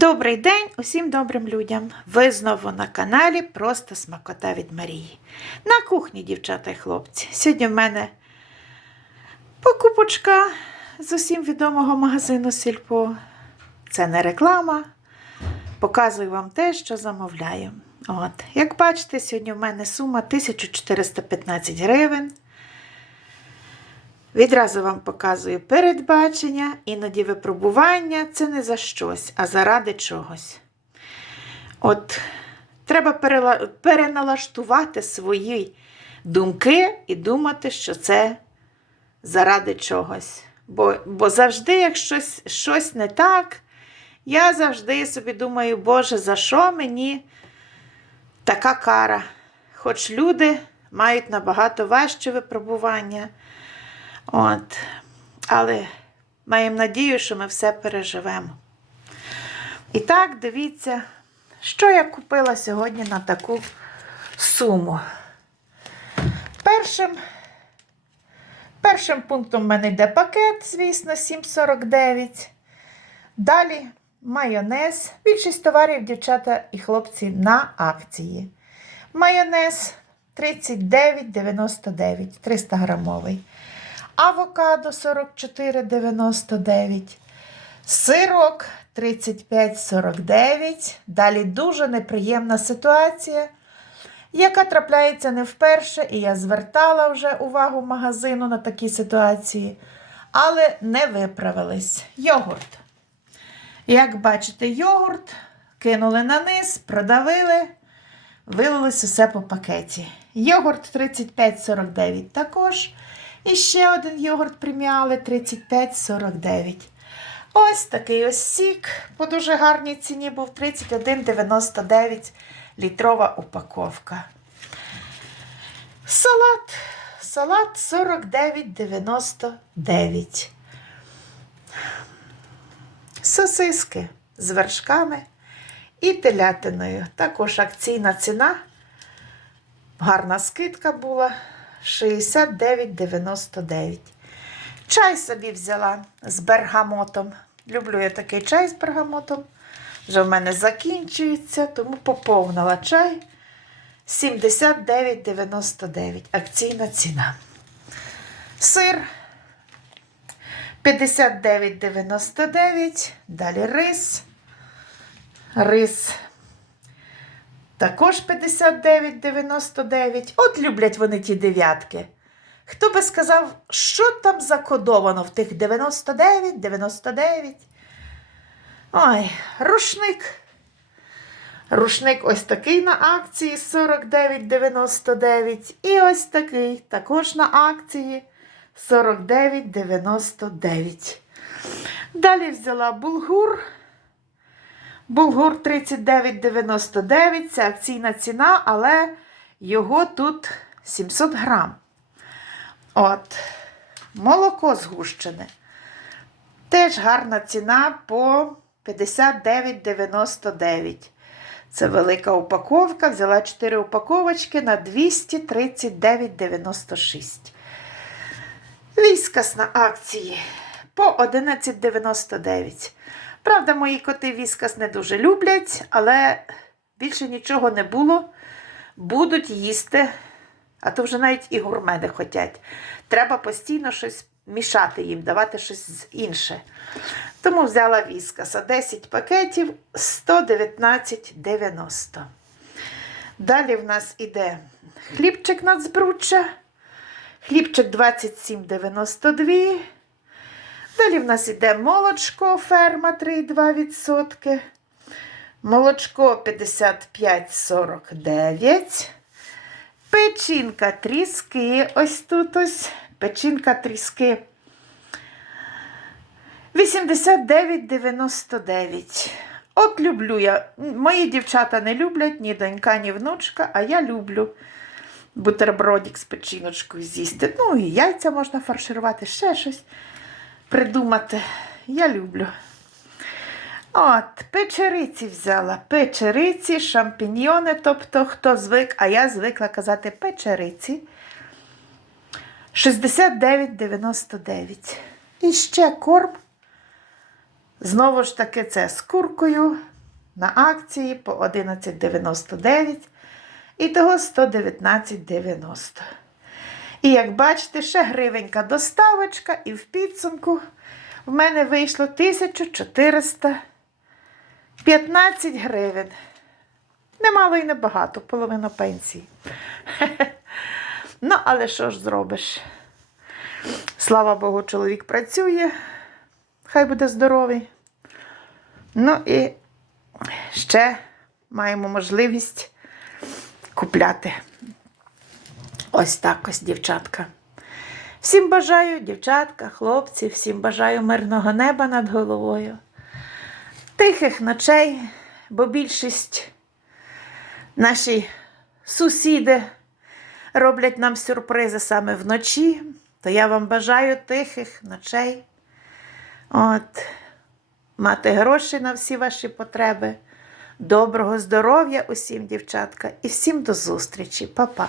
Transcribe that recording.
Добрий день усім добрим людям! Ви знову на каналі Просто Смакота від Марії. На кухні, дівчата і хлопці. Сьогодні в мене покупочка з усім відомого магазину Сільпо. Це не реклама. Показую вам те, що замовляю. От. Як бачите, сьогодні в мене сума 1415 гривень. Відразу вам показую передбачення, іноді випробування це не за щось, а заради чогось. От треба переналаштувати свої думки і думати, що це заради чогось. Бо, бо завжди, як щось, щось не так, я завжди собі думаю, Боже, за що мені така кара? Хоч люди мають набагато важче випробування. От. Але маємо надію, що ми все переживемо. І так, дивіться, що я купила сьогодні на таку суму. Першим, першим пунктом в мене йде пакет, звісно, 7,49. Далі майонез. Більшість товарів, дівчата і хлопці на акції. Майонез 39,99, 300 грамовий авокадо 44,99, сирок 35,49. Далі дуже неприємна ситуація, яка трапляється не вперше, і я звертала вже увагу магазину на такі ситуації, але не виправились. Йогурт. Як бачите, йогурт кинули на низ, продавили, вилилось усе по пакеті. Йогурт 35,49 також. І ще один йогурт преміали 35,49. Ось такий ось сік по дуже гарній ціні був 31,99 літрова упаковка. Салат. Салат 49,99. Сосиски з вершками і телятиною. Також акційна ціна. Гарна скидка була. 69,99. Чай собі взяла з бергамотом. Люблю я такий чай з бергамотом. Вже в мене закінчується, тому поповнила чай 79,99. Акційна ціна. Сир 59,99. Далі рис. Рис також 59,99. От люблять вони ті дев'ятки. Хто би сказав, що там закодовано в тих 99, 99? Ой, рушник. Рушник ось такий на акції 49,99. І ось такий також на акції 49,99. Далі взяла булгур. Булгур 39,99 це акційна ціна, але його тут 700 грам. От, молоко згущене. Теж гарна ціна по 59,99. Це велика упаковка. Взяла 4 упаковочки на 239,96. Віскас на акції по 11,99. Правда, мої коти віскас не дуже люблять, але більше нічого не було. Будуть їсти, а то вже навіть і гурмеди хочуть. Треба постійно щось мішати їм, давати щось інше. Тому взяла віскаса 10 пакетів 119,90. Далі в нас іде хлібчик нацбруччя, хлібчик 27,92. Далі в нас йде молочко ферма 3,2%. Молочко 55,49. Печінка тріски. Ось тут ось печінка тріски. 89,99. От люблю я. Мої дівчата не люблять ні донька, ні внучка, а я люблю бутербродик з печіночкою з'їсти. Ну і яйця можна фарширувати, ще щось придумати. Я люблю. От, печериці взяла. Печериці, шампіньйони, тобто хто звик, а я звикла казати печериці. 69,99. І ще корм Знову ж таки, це з куркою на акції по 11,99 і того 119,90. І як бачите, ще гривенька доставочка, і в підсумку в мене вийшло 1415 гривень. Немало і небагато, половина пенсії. Ну, але що ж зробиш? Слава Богу, чоловік працює, хай буде здоровий. Ну і ще маємо можливість купляти. Ось так ось, дівчатка. Всім бажаю, дівчатка, хлопці, всім бажаю мирного неба над головою, тихих ночей, бо більшість наші сусіди роблять нам сюрпризи саме вночі. То я вам бажаю тихих ночей. От, мати гроші на всі ваші потреби. Доброго здоров'я усім, дівчатка, і всім до зустрічі, Па-па.